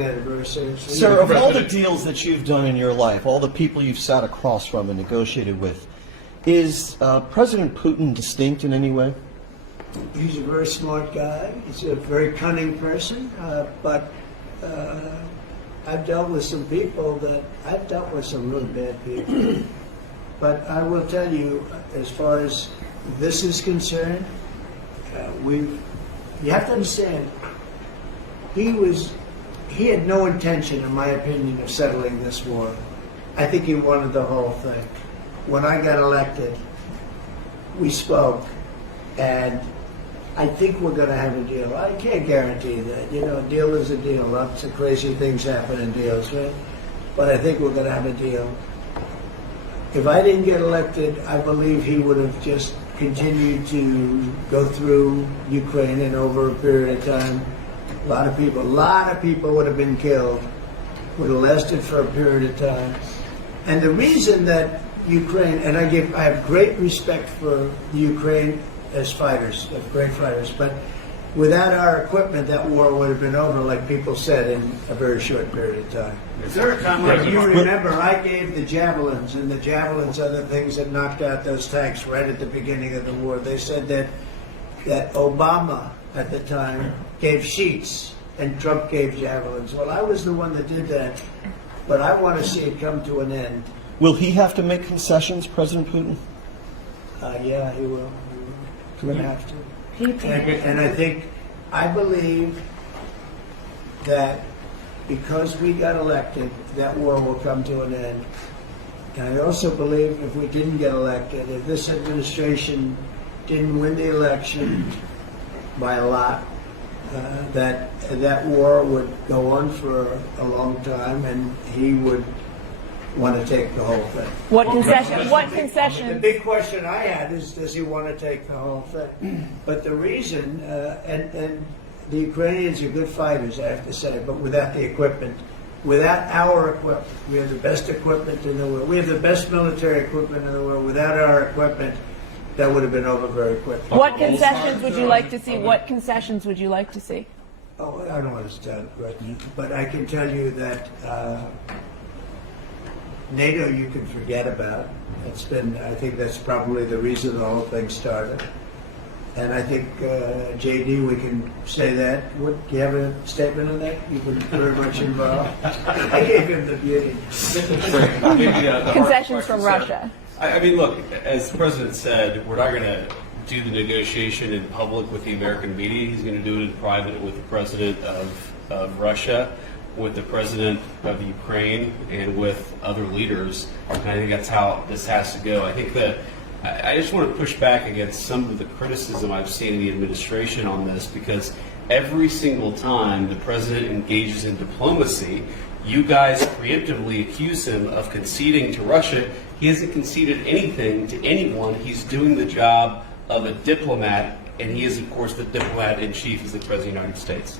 Anniversary. Sir, of all the deals that you've done in your life, all the people you've sat across from and negotiated with, is President Putin distinct in any way? He's a very smart guy. He's a very cunning person. But I've dealt with some really bad people. But I will tell you, as far as this is concerned, you have to understand, he had no intention, in my opinion, of settling this war. I think he wanted the whole thing. When I got elected, we spoke, and I think we're going to have a deal. I can't guarantee that. You know, a deal is a deal. Lots of crazy things happen in deals, right? But I think we're going to have a deal. If I didn't get elected, I believe he would have just continued to go through Ukraine, and over a period of time, a lot of people would have been killed, would have lasted for a period of time. And the reason that Ukraine, and I have great respect for the Ukraine as fighters, as great fighters, but without our equipment, that war would have been over, like people said, in a very short period of time. Is there a time where You remember, I gave the javelins, and the javelins are the things that knocked out those tanks right at the beginning of the war. They said that Obama at the time gave sheets and Trump gave javelins. Well, I was the one that did that, but I want to see it come to an end. Will he have to make concessions, President Putin? Yeah, he will. He's going to have to. And I believe that because we got elected, that war will come to an end. And I also believe if we didn't get elected, if this administration didn't win the election by a lot, that war would go on for a long time, and he would want to take the whole thing. What concession? The big question I had is, does he want to take the whole thing? But the reason, and the Ukrainians are good fighters, I have to say, but without the equipment, without our equipment, we have the best equipment in the world. We have the best military equipment in the world. Without our equipment, that would have been over very quickly. What concessions would you like to see? What concessions would you like to see? Oh, I don't want to start, but I can tell you that NATO you can forget about. I think that's probably the reason the whole thing started. And I think, JD, we can say that. Do you have a statement on that? You've been very much involved. I gave him the beauty. Concessions from Russia. I mean, look, as the president said, we're not going to do the negotiation in public with the American media. He's going to do it in private with the president of Russia, with the president of Ukraine, and with other leaders. And I think that's how this has to go. I think that I just want to push back against some of the criticism I've seen in the administration on this, because every single time the president engages in diplomacy, you guys preemptively accuse him of conceding to Russia. He hasn't conceded anything to anyone. He's doing the job of a diplomat, and he is, of course, the diplomat in chief as the President of the United States.